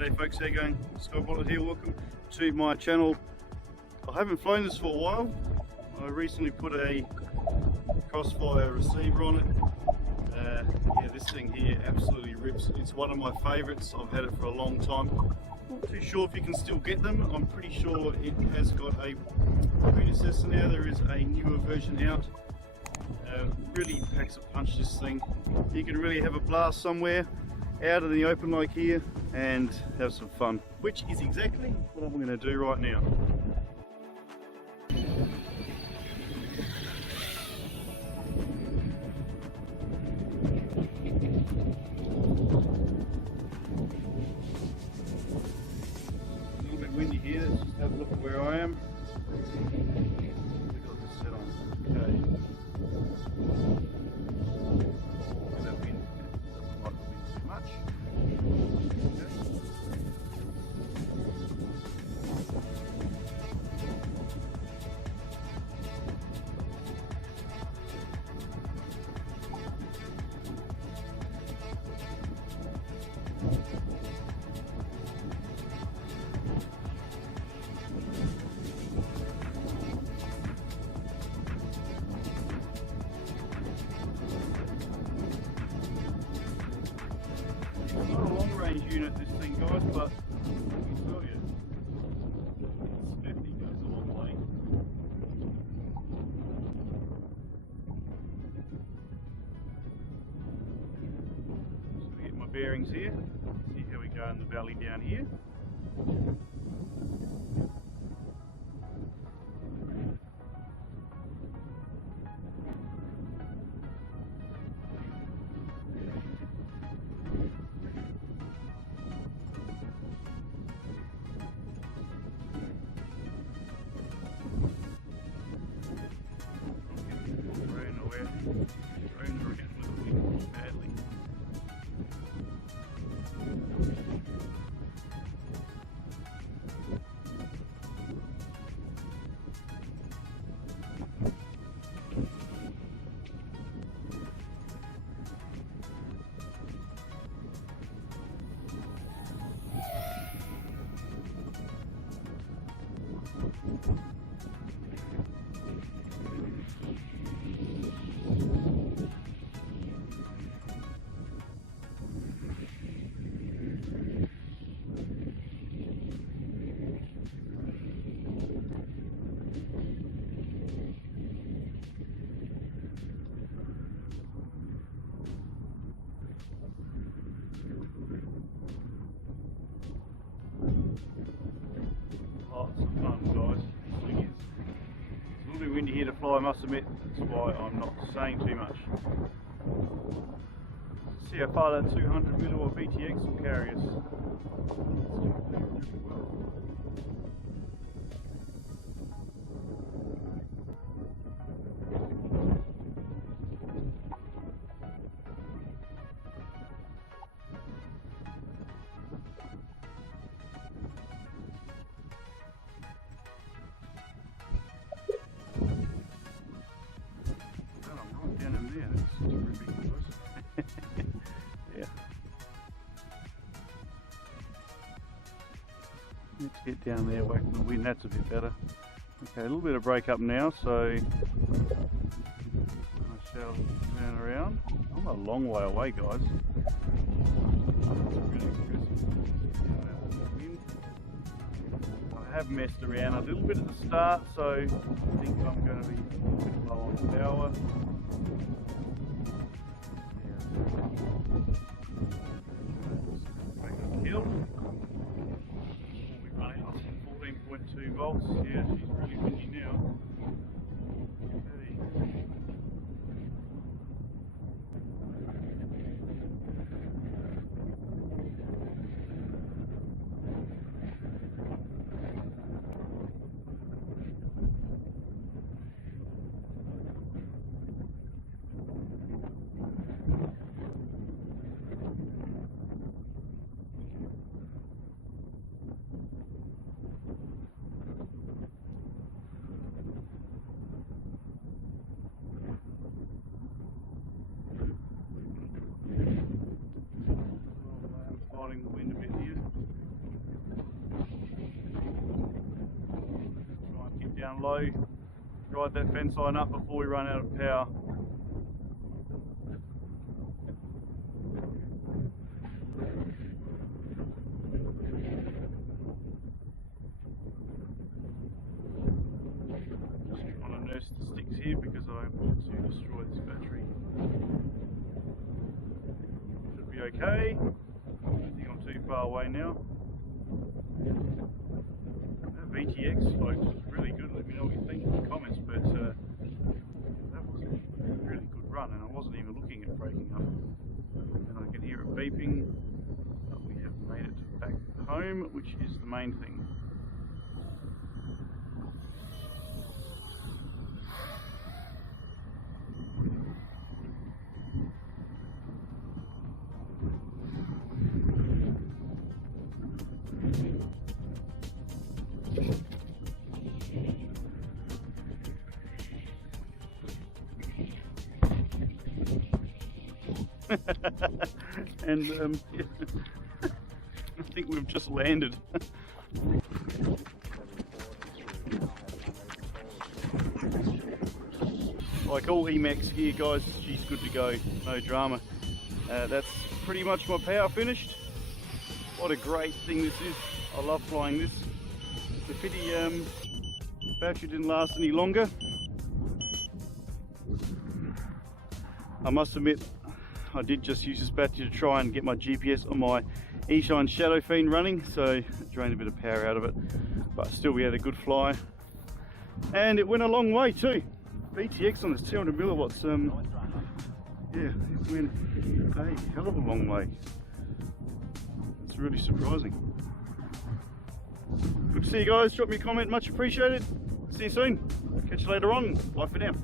G'day folks, how you going? Skyzone here, welcome to my channel. I haven't flown this for a while. I recently put a crossfire receiver on it. Yeah, this thing here absolutely rips. It's one of my favourites. I've had it for a long time. Not too sure if you can still get them. I'm pretty sure it has got a predecessor now. There is a newer version out. Really packs a punch, this thing. You can really have a blast somewhere out in the open like here and have some fun, which is exactly what I'm going to do right now. A little bit windy here, let's just have a look at where I am. We've got this set on. Okay. That wind doesn't like the wind too much. It's not a long range unit, this thing, guys, but let me tell you, it's 50 goes a long way. So we get my bearings here, see how we go in the valley down here. Badly. Lots of fun, guys. This thing is. It's a little bit windy here to fly, I must admit. That's why I'm not saying too much. See how far that 200mm or VTX will carry us. Let's get down there away from the wind, that's a bit better. Okay, a little bit of break up now, so I shall turn around. I'm a long way away, guys. I have messed around a little bit at the start, so I think I'm going to be a little bit low on power. Kill. We run out 14.2 volts. Yeah, she's really windy now. Okay. down low, ride that fence line up before we run out of power. Just trying to nurse the sticks here because I don't want to destroy this battery. Should be okay. I don't think I'm too far away now. That VTX float was really good. Let me know what you think in the comments, but that was a really good run, and I wasn't even looking at breaking up. And I can hear it beeping, but we have made it back home, which is the main thing. And yeah. I think we've just landed. Like all Emax gear, guys, she's good to go, no drama. That's pretty much my power finished. What a great thing this is. I love flying this. The pity battery didn't last any longer. I must admit, I did just use this battery to try and get my GPS on my eShine Shadow Fiend running, so it drained a bit of power out of it, but still we had a good fly, and it went a long way too. VTX on this 200 milliwatts, yeah, it went a hell of a long way. It's really surprising. Good to see you guys. Drop me a comment, much appreciated. See you soon. Catch you later on. Bye for now.